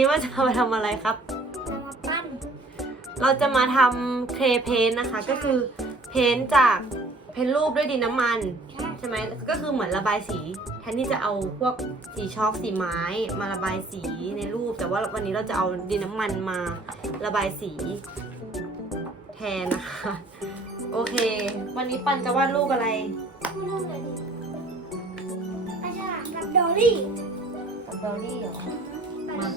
นี้ว่าจะมาทำอะไรครับเรามาปั้นเราจะมาทำเคลเพนนะคะ ก็คือเพ้นท์จากเพ้นท์รูปด้วยดินน้ำมัน ใช่ใช่ไหมก็คือเหมือนระบายสีแทนที่จะเอาพวกสีช็อกสีไม้มาระบายสีในรูป แต่ว่าวันนี้เราจะเอาดินน้ำมันมาระบายสี แทนนะคะ โอเค วันนี้ปันจะวาดรูปอะไร พูดเรื่องเลยดิปลาฉลามกับดอลลี่กับดอลลี่เหรอปลา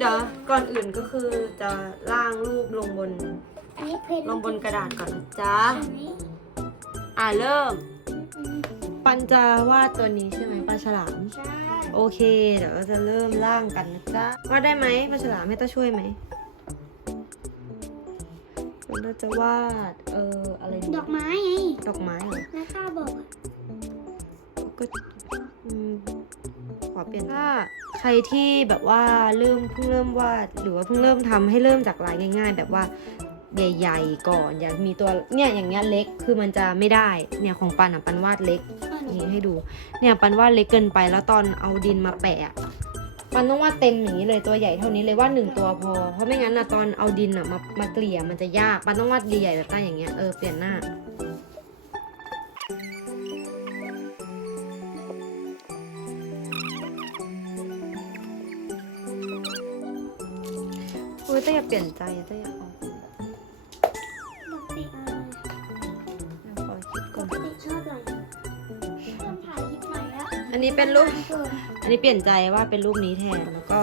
เราเดี๋ยวก่อนอื่นก็คือจะล่างรูปลงบนอันนี้เพนลงบนกระดาษก่อนนะจ๊ะอันนี้อะเริ่มอืมปันจะวาดตัวนี้ใช่ไหมปลาฉลาม ใช่โอเค เดี๋ยวเราจะเริ่มร่างกันนะจ๊ะวาดได้ไหมปลาฉลามให้ต้าช่วยไหมเราจะวาดเอออะไรดอกไม้ไงดอกไม้เหรอแล้วข้าบอกอะก็อืมขอเปลี่ยนถ้า ใครที่แบบว่าเริ่มเพิ่งเริ่มวาดหรือว่าเพิ่งเริ่มทำให้เริ่มจากลายง่าย ๆ แบบว่าใหญ่ๆก่อนอยากมีตัวเนี่ยอย่างเงี้ยเล็กคือมันจะไม่ได้เนี่ยของปันอะปันวาดเล็กอันนี้นี่ให้ดู เนี่ยปันวาดเล็กเกินไปแล้วตอนเอาดินมาแปะปันต้องวาดเต็มอย่างนี้เลยตัวใหญ่เท่านี้เลยว่าดหนึ่งตัวพอเพราะไม่งั้นนะตอนเอาดินอะมามาเกลี่ยมันจะยากปันต้องวาดใหญ่แบบต้าอย่างเงี้ยเออเปลี่ยนหน้า เปลี่ยนใจอะต้าอยากเอาปกติขอคิดปก่อนกติชอบอะไรชอบถ่ายคลิปใหม่แล้วอันนี้เป็นรูป เกินอันนี้เปลี่ยนใจว่าเป็นรูปนี้แทนแล้วก็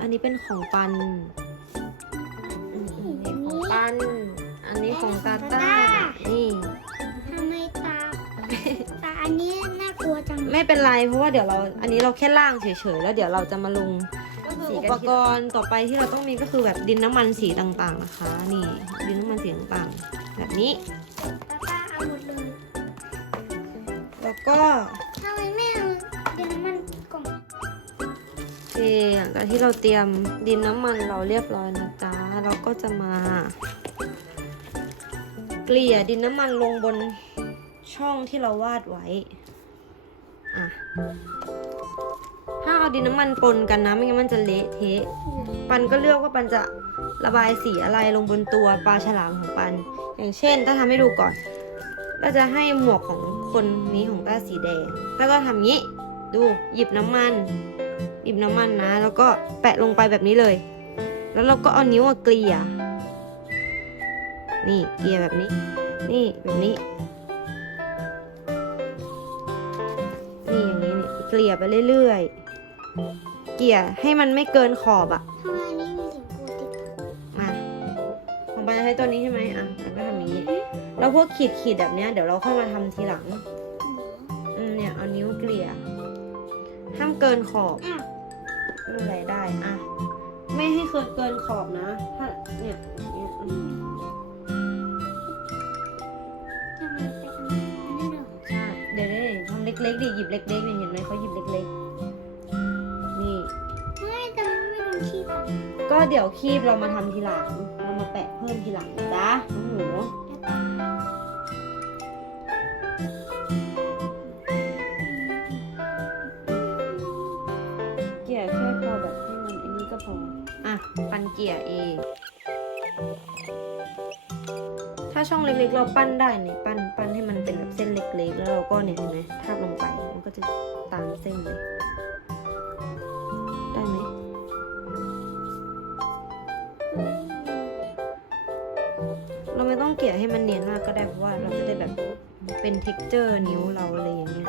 อันนี้เป็นของปันอืมนี่ของปัน อันนี้ของตาต้า นี่ ทำไมตา ตาอันนี้น่ากลัวจัง ไม่เป็นไรเพราะว่าเดี๋ยวเรา อันนี้เราแค่ล่างเฉยๆแล้วเดี๋ยวเราจะมาลง สีอุปกรณ์ต่อไปที่เราต้องมีก็คือแบบดินน้ำมันสีต่างๆนะคะ นี่ดินน้ำมันสีต่างๆแบบนี้ตาเอาหมดเลยแล้วก็ทำไมไม่เอาเดี๋ยวมันกล่องโอเคหลังจากที่เราเตรียมดินน้ำมันเราเรียบร้อยนะจ๊ะเราก็จะมา เกลี่ยดินน้ำมันลงบนช่องที่เราวาดไว้อะ ดินน้ำมันปนกันนะ ไม่งั้นมันจะเละเทะ ปันก็เลือกว่าปันจะระบายสีอะไรลงบนตัวปลาฉลามของปัน อย่างเช่น ถ้าทำให้ดูก่อน ก็จะให้หมวกของคนนี้ของต้าสีแดง แล้วก็ทำงี้ ดูหยิบน้ำมัน หยิบน้ำมันนะ แล้วก็แปะลงไปแบบนี้เลย แล้วเราก็เอานิ้วเกลี่ย นี่เกลี่ยแบบนี้ นี่แบบนี้ นี่อย่างนี้นี่เกลี่ยไปเรื่อยๆ เกลี่ยให้มันไม่เกินขอบอะทำไมอันนี้มีสีกูติดมาของปานจะใช้ตัวนี้ใช่ไหมอะแล้วก็ทำอย่างนี้ แล้วพวกขีดขีดๆแบบเนี้ยเดี๋ยวเราค่อยมาทำทีหลัง อืมเนี่ยเอานิ้วเกลี่ย ห้ามเกินขอบอ้าวไม่เป็นไรได้อะไม่ให้เกินเกินขอบนะ ถ้าเนี่ยเนี่ยอืมทำไมไปทำอันนี้เหรอใช่เดี๋ยวได้ทำเล็กๆดิหยิบเล็กๆเนี่ยเห็นไหมเขาหยิบเล็กๆ ก็เดี๋ยวคีบเรามาทำทีหลัง เรามาแปะเพิ่มทีหลังจ้าน้องหนูเกลี่ยแค่พอแบบให้มันอันนี้ก็พอ อะ ปันเกลี่ยเองถ้าช่องเล็กๆ เราปั้นได้เนี่ยปั้นปั้นให้มันเป็นแบบเส้นเล็กๆ แล้วเราก็เนี่ยเห็นไหมทาบลงไปมันก็จะตามเส้นเลย ลี่ยให้มันเนียนมากก็ได้เพราะว่าเราจะได้แบบเป็น t e x t อร์นิ้วเราอะไรอย่างเงี้ย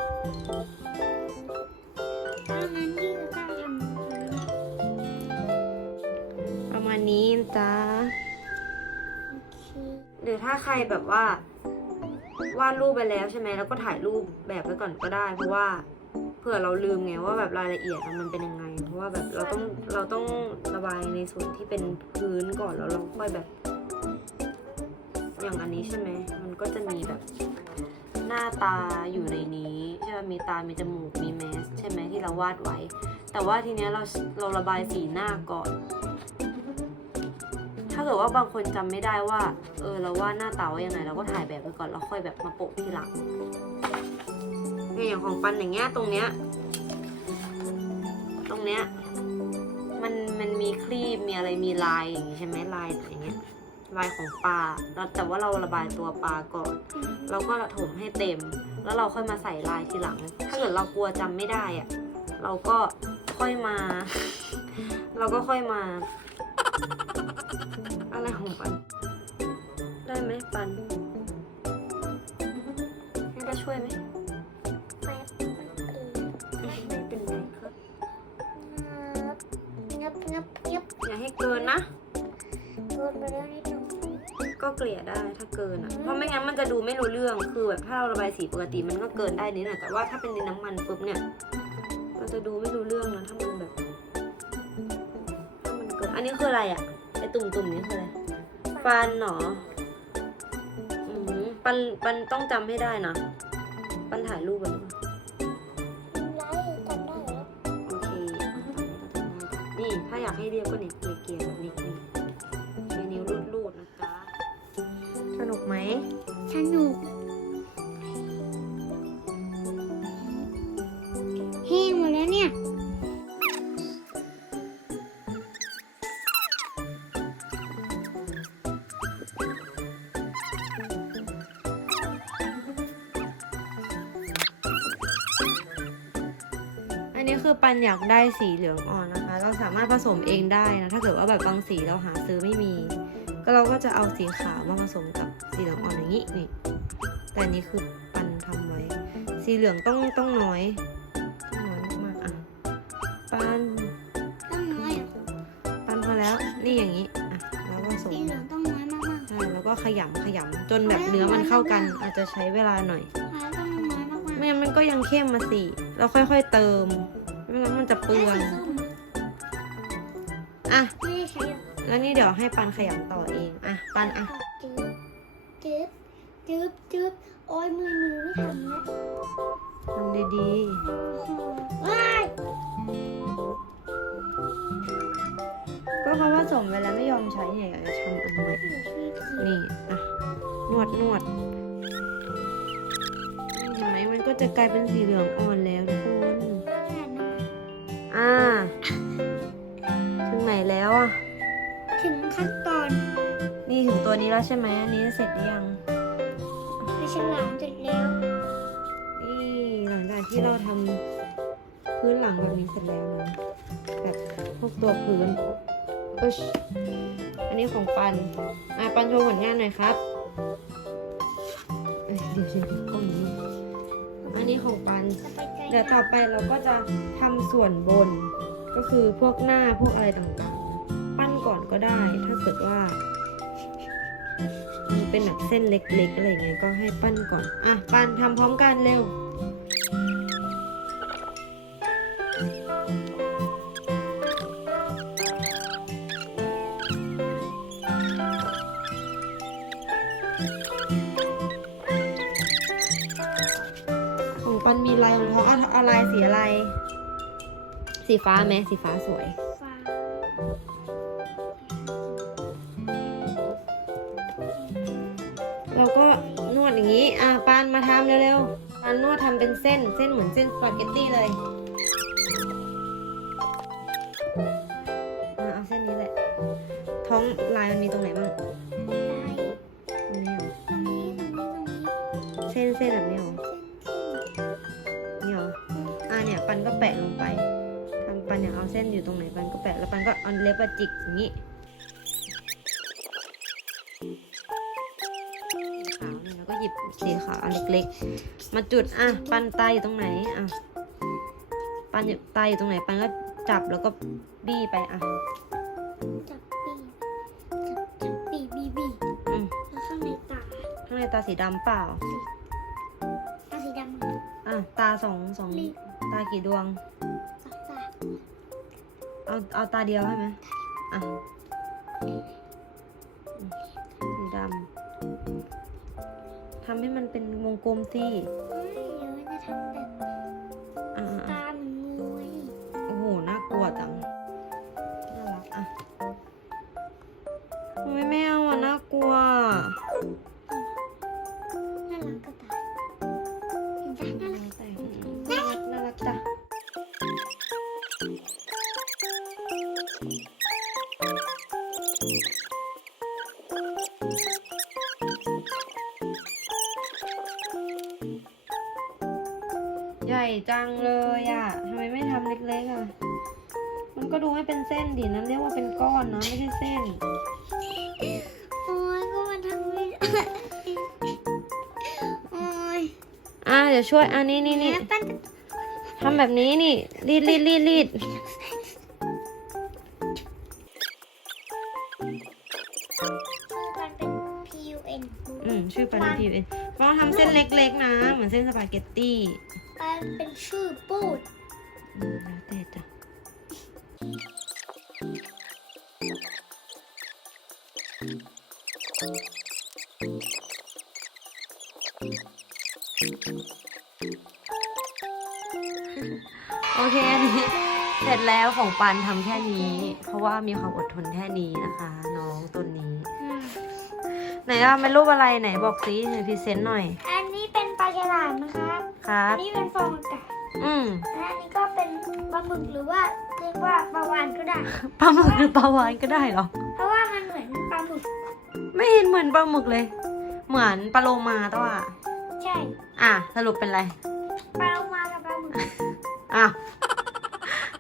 ตอนนั้นที่เราตั้งทำประมาณนี้นะจ้าโอเคหรือถ้าใครแบบว่าวาดรูปไปแล้วใช่ไหมแล้วก็ถ่ายรูปแบบไว้ก่อนก็ได้ เพราะว่าเผื่อเราลืมไงว่าแบบรายละเอียดอะมันเป็นยังไง เพราะว่าแบบเราต้องเราต้องระบายในส่วนที่เป็นพื้นก่อนแล้วเราค่อยแบบ อย่างอันนี้ใช่ไหมมันก็จะมีแบบหน้าตาอยู่ในนี้ใช่ไหมมีตา มีจมูก มีแมสใช่ไหมที่เราวาดไว้ แต่ว่าทีเนี้ยเราเราระบายสีหน้าก่อน ถ้าเกิดว่าบางคนจำไม่ได้ว่า เออเราวาดหน้าตาว่ายังไงเราก็ถ่ายแบบไปก่อนแล้วค่อยแบบมาโปะทีหลังเนี่ยอย่างของปันอย่างเงี้ยตรงเนี้ย ตรงเนี้ยมันมันมีครีบมีอะไรมีลายอย่างงี้ใช่ไหมลายอย่างเงี้ย ลายของปลาแล้วแต่ว่าเราระบายตัวปลาก่อนเราก็ถมให้เต็ม แล้วเราค่อยมาใส่ลายทีหลัง ถ้าเกิดเรากลัวจำไม่ได้อะเราก็ค่อยมา เราก็ค่อยมา อะไรของปัน ได้ไหมปันให้ได้ช่วยไหมแป๊บมันเกินไม่เป็นไรครับงับงับงับอย่าให้เกินนะ เกลี่ยได้ถ้าเกินอะ เพราะไม่งั้นมันจะดูไม่รู้เรื่อง คือแบบถ้าเราระบายสีปกติมันก็เกินได้นิดหน่อยแต่ว่าถ้าเป็นดินน้ำมันปุ๊บเนี่ยมันจะดูไม่รู้เรื่องนะถ้ามันแบบถ้ามันเกิน อันนี้คืออะไรอะ ไอตุ่มๆนี้คืออะไร ฟันเหรออืมปันปันต้องจำให้ได้นะ ปันถ่ายรูปไว้หรือเปล่าไล่จำได้แล้วโอเคอะนี่ ถ้าอยากให้เรียบก็เนี่ยเกลี่ยๆแบบนี้ ไหม สนุกแห้งหมดแล้วเนี่ย อันนี้คือปันอยากได้สีเหลืองอ่อนนะคะ เราสามารถผสมเองได้นะ ถ้าเกิดว่าแบบบางสีเราหาซื้อไม่มี ก็เราก็จะเอาสีขาวมาผสมกับสีเหลืองอ่อนอย่างนี้นี่แต่อันนี้คือปันทำไว้ สีเหลืองต้องต้องน้อยต้องน้อยมากๆอะปันต้องน้อยอะปันพอแล้วนี่อย่างนี้อะแล้วก็ผสมสีเหลืองต้องน้อยมากใช่แล้วก็ขยำขยำจนแบบเนื้อมันเข้ากัน อาจจะใช้เวลาหน่อยๆฟ้าต้องน้อยมากๆไม่งั้นมันก็ยังเข้มมาสิเราค่อยๆเติมไม่งั้นมันจะเปลืองแล้วสีส้มอะไม่ได้ใช้หรอก แล้วนี่เดี๋ยวให้ปันขยำต่อเองอะปันอะจึ๊บจึ๊บจึ๊บจึ๊บโอ้ยมือมือไม่ทำแล้วทำดีว้ายๆก็เขาว่าสมไว้แล้วไม่ยอมใช้เนี่ยอยากจะทำอันใหม่เดี๋ยวช่วยทีนี่อะนวดนวดนี่เห็นไหมมันก็จะกลายเป็นสีเหลืองอ่อนแล้วทุกคนอ่าถึงไหนแล้วอะถึงขั้นตอน นี่ถึงตัวนี้แล้วใช่ไหมอันนี้เสร็จหรือยังไปฉลามเสร็จแล้ว นี่หลังจากที่เราทำพื้นหลังแบบนี้เสร็จแล้วนะแบบพวกตัวพื้นอึชอันนี้ของปันอะปันโชว์ผลงานหน่อยครับเอ้ยเดี๋ยวสิกล้องนี้อันนี้ของปัน จะไปใจเดี๋ยวต่อไปเราก็จะทำส่วนบน ก็คือพวกหน้าพวกอะไรต่างๆ ปั้นก่อนก็ได้ ถ้าเกิดว่ามัน เป็นแบบเส้นเล็กๆอะไรเงี้ยก็ให้ปั้นก่อน อะ ปั้นทำพร้อมกันเร็วของปันมีลายของเขาเอาเอาลายสีอะไร สีฟ้าไหมสีฟ้าสวยฟ้า มาทำเร็วๆปานนวดทำเป็นเส้น เส้นเหมือนเส้นสปาเกตตี้เลยอะเอาเส้นนี้แหละ ท้องลายมันมีตรงไหนบ้างลายตรงนี้เหรอตรงนี้ตรงนี้ตรงนี้เส้นเส้นแบบนี้เหรอเส้นที่นี่เหรออะเนี่ยปันก็แปะลงไปทำปันเนี่ยเอาเส้นอยู่ตรงไหนปันก็แปะแล้วปันก็เอาเล็บมาจิกอย่างนี้ สีขาวอันเล็กๆ มาจุดอะปันตายอยู่ตรงไหนอะปันอยู่ตายอยู่ตรงไหนปันก็จับแล้วก็บี้ไปอะจับปีจับจับปีบีบีอืมแล้วข้างในตาข้างในตาสีดำเปล่าตาสีดำอะตาสองสองนี่ตากี่ดวงสองตาเอาเอาตาเดียวใช่ไหมอะำให้มันเป็นวงกลมสิไม่เดี๋ยวจะทำแบบตาเหมือนงูโอ้โห น่ากลัวจัง น่ารักอะไม่ไม่เอาอะน่ากลัว น่ารักก็จ้ะน่ารัน่ารักน่ารักจ้ะ。 งเลยอะทำไมไม่ทำเล็กๆอะ มันก็ดูให้เป็นเส้นดินั่นเรียกว่าเป็นก้อนนะไม่ใช่เส้น โอ้ยก็มันทำไม่ได้โอ้ยอะเดี๋ยวช่วยอันนี้นี่นี่แล้วปั้นก็ทำแบบนี้นี่ รีดรีดรีดรีดมันเป็น P U N อืมชื่อปันพีเองเพราะทำเส้นเล็กๆนะ เหมือนเส้นสปาเกตตี้มัน เป็นชื่อปูดอืมแล้วแต่จ้ะโอเคอันนี้เสร็จแล้วของปันทำแค่นี้ เพราะว่ามีความอดทนแค่นี้นะคะ น้องตัวนี้ ไหนอะเป็นรูปอะไรไหนบอกซิหน่อยพรีเซนต์หน่อย ครับครัอับนนี้เป็นฟองอากาศอืมและอันนี้ก็เป็นปลาหมึกหรือว่าเรียกว่าปลาวานก็ได้ ปลาหมึกหรือปลาวานก็ได้เหรอ เพราะว่ามันเหมือนปลาหมึก ไม่เห็นเหมือนปลาหมึกเลย เหมือนปลาโลมาแต่ว่าใช่ อะสรุปเป็นไร ปลาโลมากับปลาหมึก อะ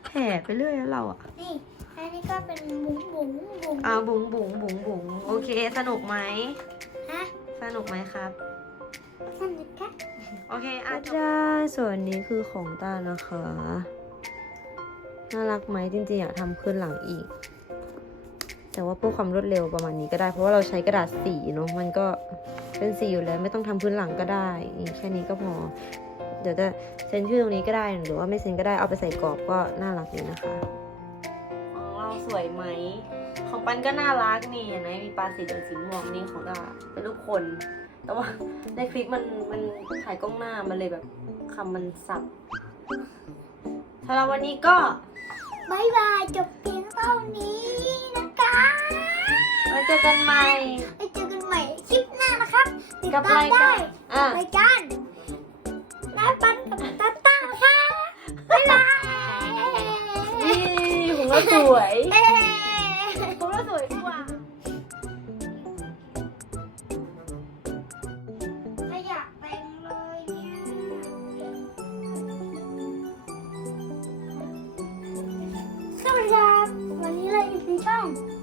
แผ่ไปเรื่อยแล้วเราอะ นี่ อันนี้ก็เป็นบุ๋งบุ๋งบุ๋งอ่าบุ๋งบุ๋งบุ๋งบุ๋งโอเค สนุกไหม ฮะสนุกไหมครับ สนุกค่ะ โอเคอาจารย์ส่วนนี้คือของตานะคะ น่ารักไหมจริงๆอยากทำขึ้นหลังอีก แต่ว่าเพื่อความรวดเร็วประมาณนี้ก็ได้ เพราะว่าเราใช้กระดาษสีเนาะมันก็เป็นสีอยู่แล้วไม่ต้องทำพื้นหลังก็ได้นี่แค่นี้ก็พอ เดี๋ยวจะเซ็นชื่อตรงนี้ก็ได้หรือว่าไม่เซ็นก็ได้เอาไปใส่กรอบก็น่ารักดีนะคะของเราสวยไหมของปันก็น่ารักนี่เห็นไหมมีปลาสีเหลืองสีม่วงนี่ของดาเป็นรูปคน แต่ว่าในคลิปมันมันถ่ายกล้องหน้ามันเลยแบบคำมันสับสำหรับวันนี้ก็บายบายจบเพียงเท่านี้นะคะไว้เจอกันใหม่ไปเจอกันใหม่คลิปหน้านะครับติดกับตามรายได้การอะรายการน้าปันกับตาต้าค่ะบ๊ายบายนี่ผมว่าสวย ส